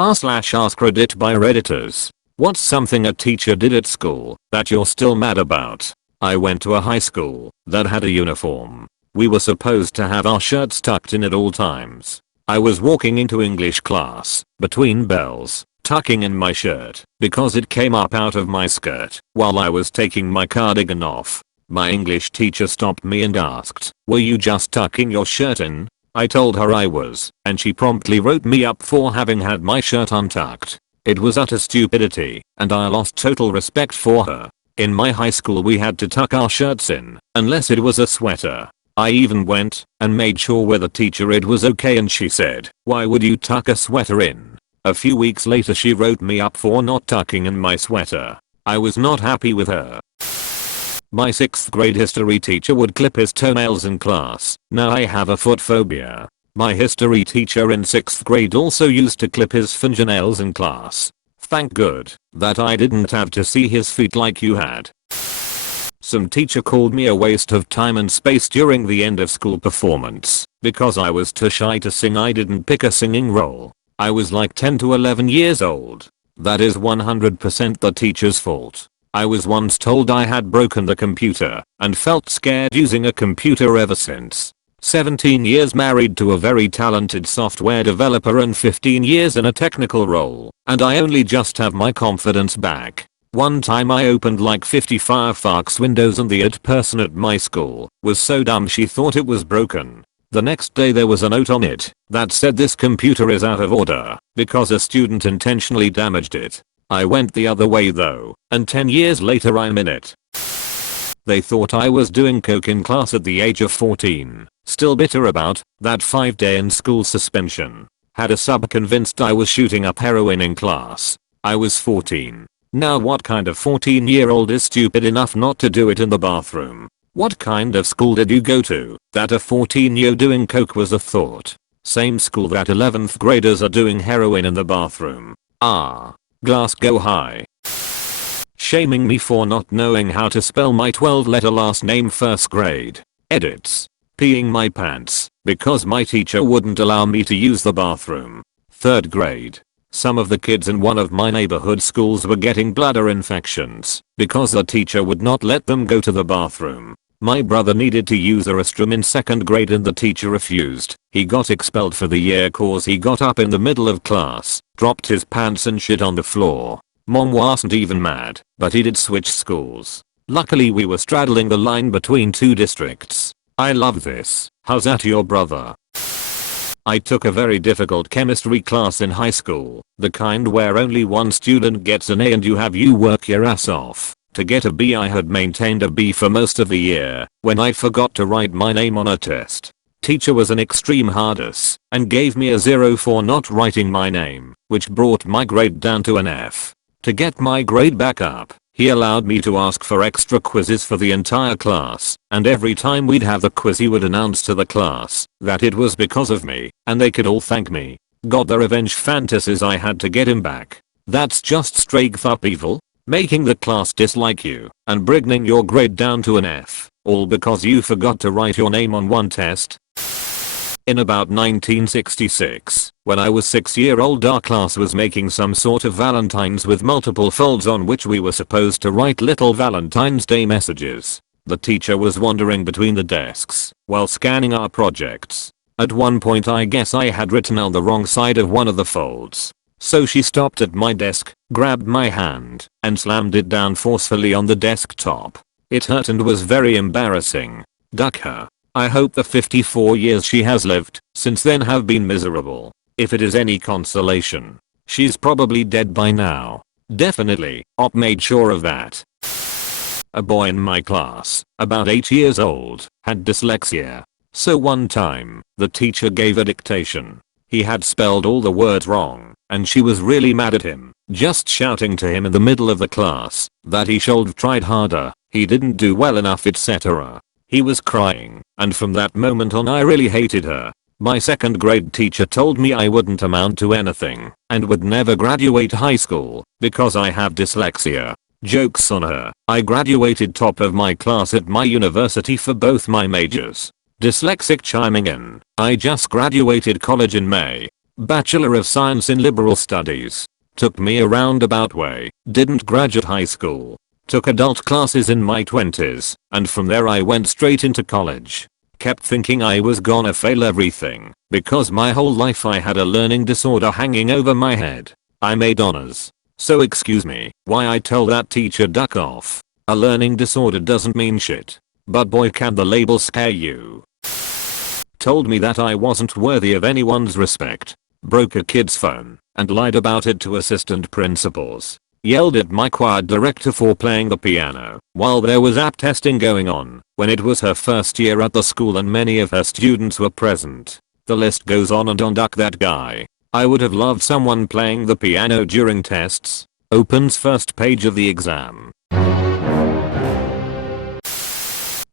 r/Askreddit by Redditors. What's something a teacher did at school that you're still mad about? I went to a high school that had a uniform. We were supposed to have our shirts tucked in at all times. I was walking into English class, between bells, tucking in my shirt because it came up out of my skirt while I was taking my cardigan off. My English teacher stopped me and asked, "Were you just tucking your shirt in?" I told her I was, and she promptly wrote me up for having had my shirt untucked. It was utter stupidity, and I lost total respect for her. In my high school we had to tuck our shirts in, unless it was a sweater. I even went and made sure with the teacher it was okay, and she said, "Why would you tuck a sweater in?" A few weeks later she wrote me up for not tucking in my sweater. I was not happy with her. My 6th grade history teacher would clip his toenails in class. Now I have a foot phobia. My history teacher in 6th grade also used to clip his fingernails in class. Thank good that I didn't have to see his feet like you had. Some teacher called me a waste of time and space during the end of school performance because I was too shy to sing. I didn't pick a singing role. I was like 10 to 11 years old. That is 100% the teacher's fault. I was once told I had broken the computer and felt scared using a computer ever since. 17 years married to a very talented software developer and 15 years in a technical role, and I only just have my confidence back. One time I opened like 50 Firefox windows and the IT person at my school was so dumb she thought it was broken. The next day there was a note on it that said this computer is out of order because a student intentionally damaged it. I went the other way though, and 10 years later I'm in it. They thought I was doing coke in class at the age of 14. Still bitter about that 5-day in school suspension. Had a sub convinced I was shooting up heroin in class. I was 14. Now what kind of 14-year-old is stupid enough not to do it in the bathroom? What kind of school did you go to that a 14-year doing coke was a thought? Same school that 11th graders are doing heroin in the bathroom. Glasgow High. Shaming me for not knowing how to spell my 12-letter last name 1st grade. Edits. Peeing my pants because my teacher wouldn't allow me to use the bathroom. 3rd grade. Some of the kids in one of my neighborhood schools were getting bladder infections because the teacher would not let them go to the bathroom. My brother needed to use a restroom in 2nd grade and the teacher refused. He got expelled for the year cause he got up in the middle of class, dropped his pants and shit on the floor. Mom wasn't even mad, but he did switch schools. Luckily we were straddling the line between 2 districts. I love this. How's that your brother? I took a very difficult chemistry class in high school, the kind where only one student gets an A and you work your ass off. To get a B I had maintained a B for most of the year when I forgot to write my name on a test. Teacher was an extreme hard-ass and gave me a 0 for not writing my name, which brought my grade down to an F. To get my grade back up, he allowed me to ask for extra quizzes for the entire class, and every time we'd have the quiz he would announce to the class that it was because of me, and they could all thank me. Got the revenge fantasies I had to get him back. That's just straight up evil. Making the class dislike you and bringing your grade down to an F, all because you forgot to write your name on one test. In about 1966, when I was 6-year-old, our class was making some sort of valentines with multiple folds on which we were supposed to write little Valentine's Day messages. The teacher was wandering between the desks while scanning our projects. At one point I guess I had written on the wrong side of one of the folds. So she stopped at my desk, grabbed my hand, and slammed it down forcefully on the desktop. It hurt and was very embarrassing. Duck her. I hope the 54 years she has lived since then have been miserable. If it is any consolation, she's probably dead by now. Definitely, Op made sure of that. A boy in my class, about 8 years old, had dyslexia. So one time, the teacher gave a dictation. He had spelled all the words wrong, and she was really mad at him, just shouting to him in the middle of the class that he should have tried harder, he didn't do well enough, etc. He was crying, and from that moment on I really hated her. My 2nd grade teacher told me I wouldn't amount to anything and would never graduate high school because I have dyslexia. Jokes on her. I graduated top of my class at my university for both my majors. Dyslexic chiming in. I just graduated college in May. Bachelor of Science in Liberal Studies. Took me a roundabout way. Didn't graduate high school. Took adult classes in my 20s, and from there I went straight into college. Kept thinking I was gonna fail everything, because my whole life I had a learning disorder hanging over my head. I made honors. So excuse me, why I tell that teacher duck off. A learning disorder doesn't mean shit. But boy can the label scare you. Told me that I wasn't worthy of anyone's respect. Broke a kid's phone, and lied about it to assistant principals. Yelled at my choir director for playing the piano while there was app testing going on when it was her first year at the school and many of her students were present. The list goes on and on. Duck that guy. I would have loved someone playing the piano during tests. Opens first page of the exam.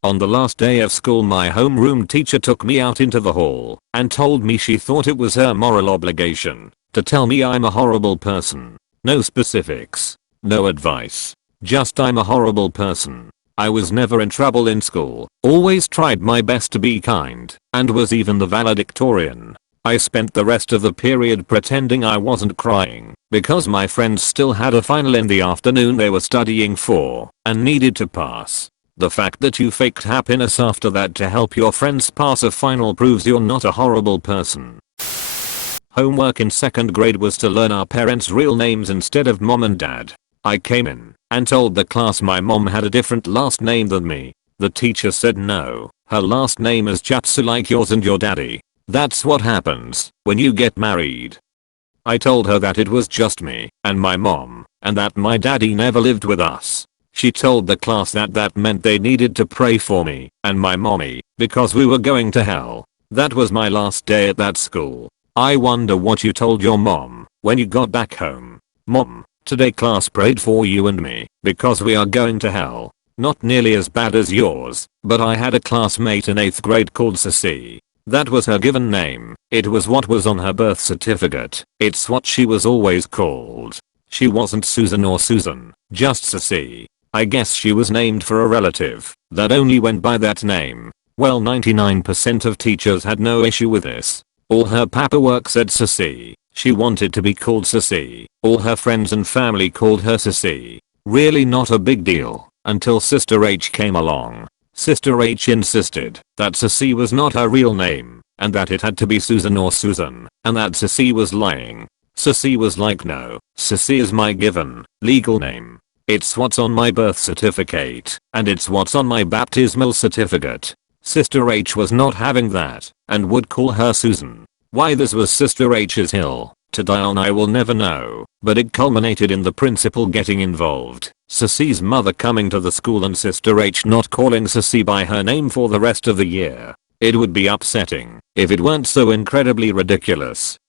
On the last day of school my homeroom teacher took me out into the hall and told me she thought it was her moral obligation to tell me I'm a horrible person. No specifics. No advice. Just I'm a horrible person. I was never in trouble in school, always tried my best to be kind, and was even the valedictorian. I spent the rest of the period pretending I wasn't crying because my friends still had a final in the afternoon they were studying for and needed to pass. The fact that you faked happiness after that to help your friends pass a final proves you're not a horrible person. Homework in 2nd grade was to learn our parents' real names instead of mom and dad. I came in and told the class my mom had a different last name than me. The teacher said no, her last name is Japsu like yours and your daddy. That's what happens when you get married. I told her that it was just me and my mom, and that my daddy never lived with us. She told the class that that meant they needed to pray for me and my mommy because we were going to hell. That was my last day at that school. I wonder what you told your mom when you got back home. Mom, today class prayed for you and me because we are going to hell. Not nearly as bad as yours, but I had a classmate in 8th grade called Sissy. That was her given name. It was what was on her birth certificate. It's what she was always called. She wasn't Susan or Susan, just Sissy. I guess she was named for a relative that only went by that name. Well, 99% of teachers had no issue with this. All her paperwork said Sissy. She wanted to be called Sissy. All her friends and family called her Sissy. Really not a big deal until Sister H came along. Sister H insisted that Sissy was not her real name and that it had to be Susan or Susan and that Sissy was lying. Sissy was like, no, Sissy is my given legal name. It's what's on my birth certificate and it's what's on my baptismal certificate. Sister H was not having that and would call her Susan. Why this was Sister H's hill to die on I will never know, but it culminated in the principal getting involved, Sissy's mother coming to the school and Sister H not calling Sissy by her name for the rest of the year. It would be upsetting if it weren't so incredibly ridiculous.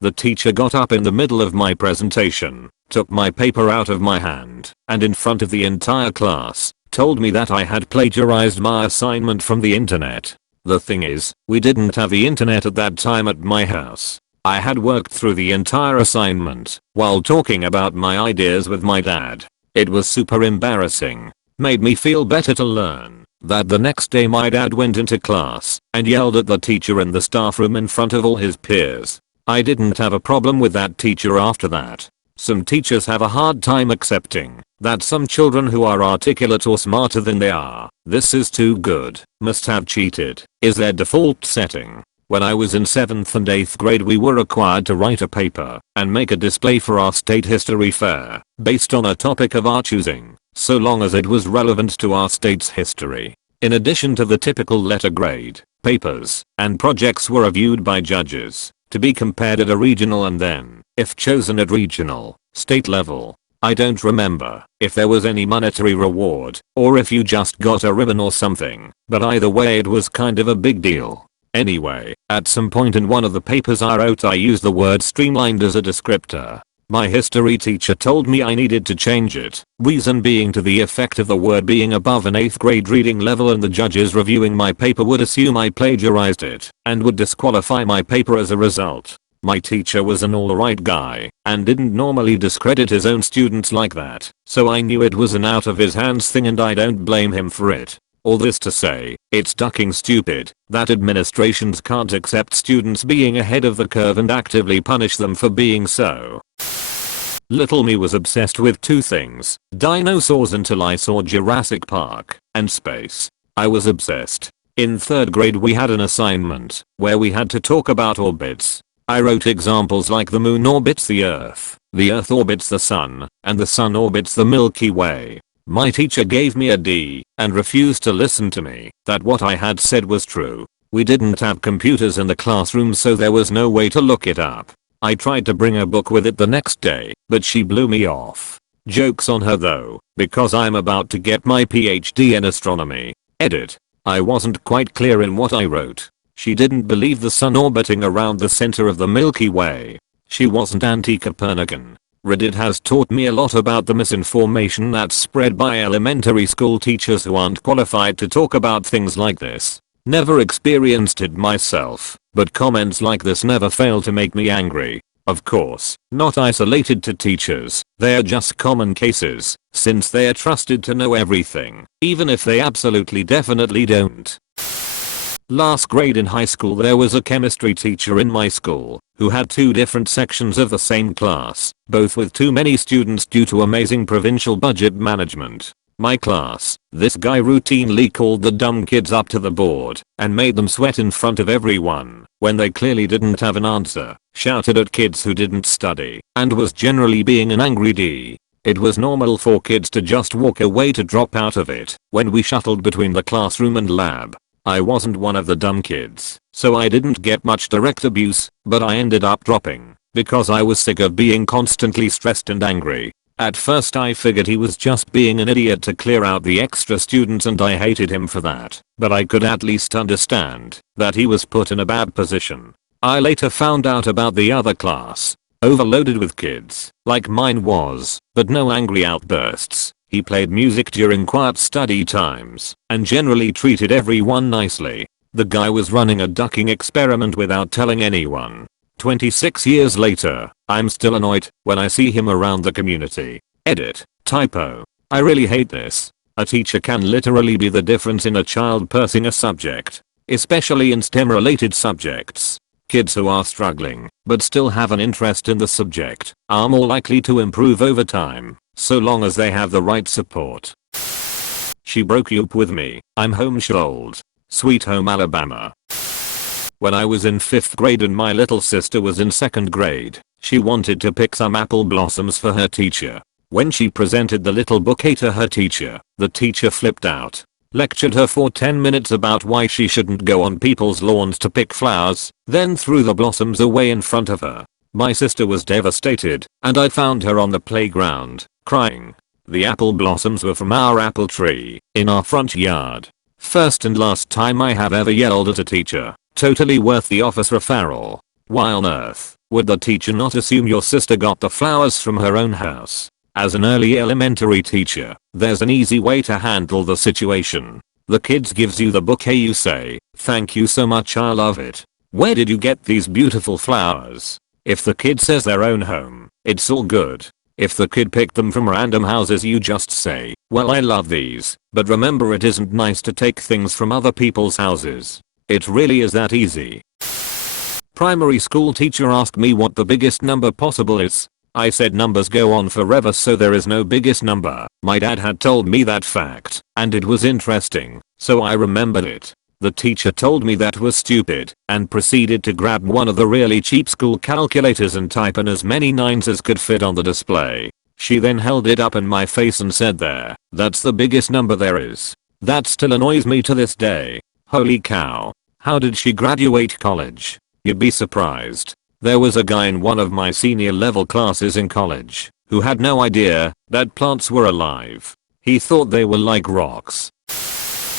The teacher got up in the middle of my presentation, took my paper out of my hand, and in front of the entire class, told me that I had plagiarized my assignment from the internet. The thing is, we didn't have the internet at that time at my house. I had worked through the entire assignment while talking about my ideas with my dad. It was super embarrassing. Made me feel better to learn that the next day my dad went into class and yelled at the teacher in the staff room in front of all his peers. I didn't have a problem with that teacher after that. Some teachers have a hard time accepting that some children who are articulate or smarter than they are, this is too good, must have cheated, is their default setting. When I was in 7th and 8th grade we were required to write a paper and make a display for our state history fair based on a topic of our choosing, so long as it was relevant to our state's history. In addition to the typical letter grade, papers and projects were reviewed by judges to be compared at a regional and then, if chosen at regional, state level. I don't remember if there was any monetary reward or if you just got a ribbon or something, but either way it was kind of a big deal. Anyway, at some point in one of the papers I wrote I used the word streamlined as a descriptor. My history teacher told me I needed to change it, reason being to the effect of the word being above an 8th grade reading level and the judges reviewing my paper would assume I plagiarized it and would disqualify my paper as a result. My teacher was an alright guy and didn't normally discredit his own students like that, so I knew it was an out of his hands thing and I don't blame him for it. All this to say, it's ducking stupid that administrations can't accept students being ahead of the curve and actively punish them for being so. Little me was obsessed with two things, dinosaurs until I saw Jurassic Park, and space. I was obsessed. In 3rd grade we had an assignment where we had to talk about orbits. I wrote examples like the moon orbits the earth orbits the sun, and the sun orbits the Milky Way. My teacher gave me a D and refused to listen to me that what I had said was true. We didn't have computers in the classroom, so there was no way to look it up. I tried to bring a book with it the next day, but she blew me off. Joke's on her though, because I'm about to get my PhD in astronomy. Edit. I wasn't quite clear in what I wrote. She didn't believe the sun orbiting around the center of the Milky Way. She wasn't anti-Copernican. Reddit has taught me a lot about the misinformation that's spread by elementary school teachers who aren't qualified to talk about things like this. Never experienced it myself, but comments like this never fail to make me angry. Of course, not isolated to teachers, they're just common cases, since they're trusted to know everything, even if they absolutely definitely don't. Last grade in high school there was a chemistry teacher in my school who had 2 different sections of the same class, both with too many students due to amazing provincial budget management. My class, this guy routinely called the dumb kids up to the board and made them sweat in front of everyone when they clearly didn't have an answer, shouted at kids who didn't study, and was generally being an angry D. It was normal for kids to just walk away to drop out of it when we shuttled between the classroom and lab. I wasn't one of the dumb kids, so I didn't get much direct abuse, but I ended up dropping because I was sick of being constantly stressed and angry. At first I figured he was just being an idiot to clear out the extra students, and I hated him for that, but I could at least understand that he was put in a bad position. I later found out about the other class, overloaded with kids, like mine was, but no angry outbursts. He played music during quiet study times, and generally treated everyone nicely. The guy was running a ducking experiment without telling anyone. 26 years later, I'm still annoyed when I see him around the community. Edit. Typo. I really hate this. A teacher can literally be the difference in a child pursuing a subject, especially in STEM related subjects. Kids who are struggling, but still have an interest in the subject, are more likely to improve over time, so long as they have the right support. She broke up with me. I'm homeschooled. Sweet home Alabama. When I was in 5th grade and my little sister was in 2nd grade, she wanted to pick some apple blossoms for her teacher. When she presented the little bouquet to her teacher, the teacher flipped out, lectured her for 10 minutes about why she shouldn't go on people's lawns to pick flowers, then threw the blossoms away in front of her. My sister was devastated, and I found her on the playground, crying. The apple blossoms were from our apple tree, in our front yard. First and last time I have ever yelled at a teacher. Totally worth the office referral. Why on earth would the teacher not assume your sister got the flowers from her own house? As an early elementary teacher, there's an easy way to handle the situation. The kids gives you the bouquet, you say, "Thank you so much, I love it. Where did you get these beautiful flowers?" If the kid says their own home, it's all good. If the kid picked them from random houses, you just say, "Well, I love these, but remember it isn't nice to take things from other people's houses." It really is that easy. Primary school teacher asked me what the biggest number possible is. I said numbers go on forever, so there is no biggest number. My dad had told me that fact, and it was interesting, so I remembered it. The teacher told me that was stupid, and proceeded to grab one of the really cheap school calculators and type in as many 9s as could fit on the display. She then held it up in my face and said, "That's the biggest number there is." That still annoys me to this day. Holy cow. How did she graduate college? You'd be surprised. There was a guy in one of my senior level classes in college who had no idea that plants were alive. He thought they were like rocks.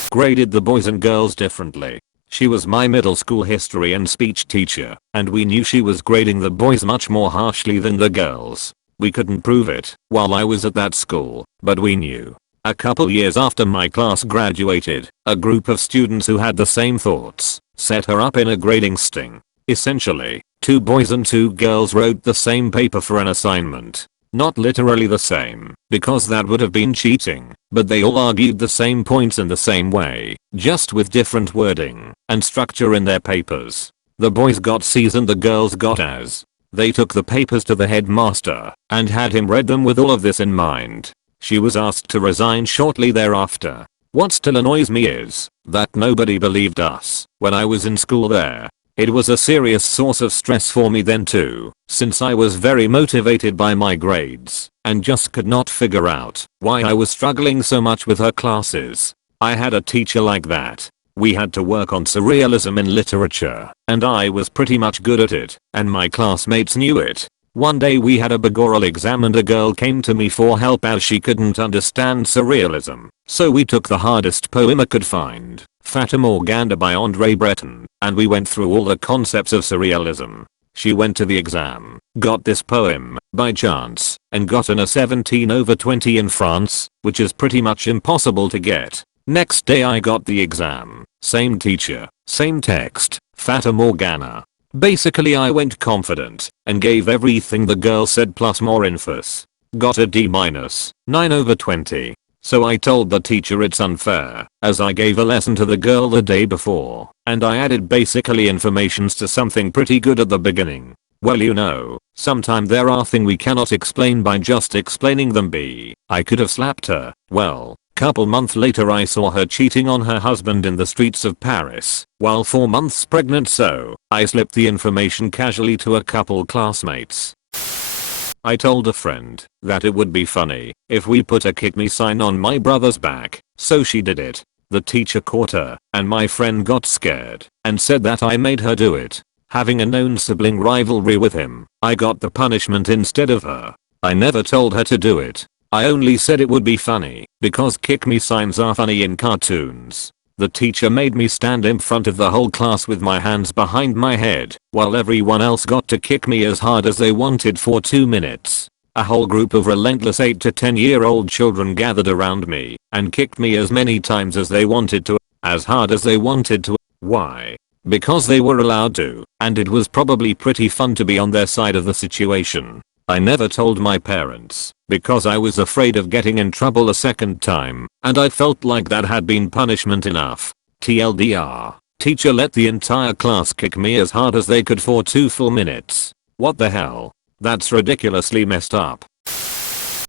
Graded the boys and girls differently. She was my middle school history and speech teacher, and we knew she was grading the boys much more harshly than the girls. We couldn't prove it while I was at that school, but we knew. A couple years after my class graduated, a group of students who had the same thoughts set her up in a grading sting. Essentially, 2 boys and 2 girls wrote the same paper for an assignment. Not literally the same, because that would have been cheating, but they all argued the same points in the same way, just with different wording and structure in their papers. The boys got C's and the girls got A's. They took the papers to the headmaster and had him read them with all of this in mind. She was asked to resign shortly thereafter. What still annoys me is that nobody believed us when I was in school there. It was a serious source of stress for me then too, since I was very motivated by my grades and just could not figure out why I was struggling so much with her classes. I had a teacher like that. We had to work on surrealism in literature, and I was pretty much good at it, and my classmates knew it. One day we had a big oral exam and a girl came to me for help as she couldn't understand surrealism, so we took the hardest poem I could find, Fata Morgana by Andre Breton, and we went through all the concepts of surrealism. She went to the exam, got this poem, by chance, and got an A 17/20 in France, which is pretty much impossible to get. Next day I got the exam, same teacher, same text, Fata Morgana. Basically I went confident and gave everything the girl said plus more infos. Got a D-, 9/20. So I told the teacher it's unfair, as I gave a lesson to the girl the day before, and I added basically informations to something pretty good at the beginning. Well, you know, sometime there are things we cannot explain by just explaining them. I could have slapped her. Well, couple months later I saw her cheating on her husband in the streets of Paris while 4 months pregnant, so I slipped the information casually to a couple classmates. I told a friend that it would be funny if we put a kick me sign on my brother's back, so she did it. The teacher caught her, and my friend got scared and said that I made her do it. Having a known sibling rivalry with him, I got the punishment instead of her. I never told her to do it. I only said it would be funny because kick me signs are funny in cartoons. The teacher made me stand in front of the whole class with my hands behind my head while everyone else got to kick me as hard as they wanted for 2 minutes. A whole group of relentless 8 to 10-year-old children gathered around me and kicked me as many times as they wanted to, as hard as they wanted to. Why? Because they were allowed to, and it was probably pretty fun to be on their side of the situation. I never told my parents because I was afraid of getting in trouble a second time, and I felt like that had been punishment enough. TLDR, teacher let the entire class kick me as hard as they could for 2 full minutes. What the hell? That's ridiculously messed up.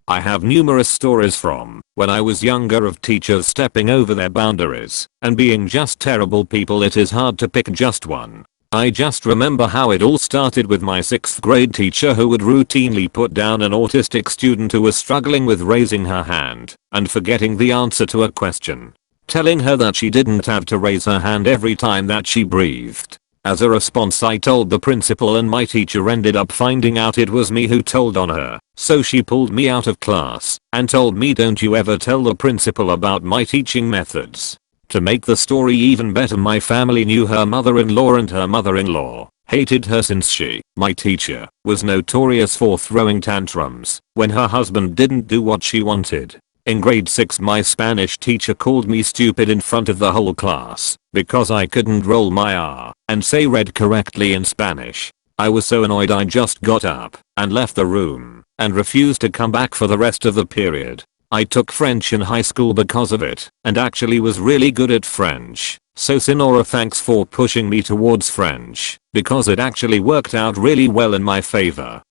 I have numerous stories from when I was younger of teachers stepping over their boundaries and being just terrible people. It is hard to pick just one. I just remember how it all started with my 6th grade teacher who would routinely put down an autistic student who was struggling with raising her hand and forgetting the answer to a question, telling her that she didn't have to raise her hand every time that she breathed. As a response I told the principal, and my teacher ended up finding out it was me who told on her, so she pulled me out of class and told me, don't you ever tell the principal about my teaching methods. To make the story even better, my family knew her mother-in-law, and her mother-in-law hated her since she, my teacher, was notorious for throwing tantrums when her husband didn't do what she wanted. In grade 6 my Spanish teacher called me stupid in front of the whole class because I couldn't roll my R and say red correctly in Spanish. I was so annoyed I just got up and left the room and refused to come back for the rest of the period. I took French in high school because of it and actually was really good at French. So Sinora, thanks for pushing me towards French because it actually worked out really well in my favor.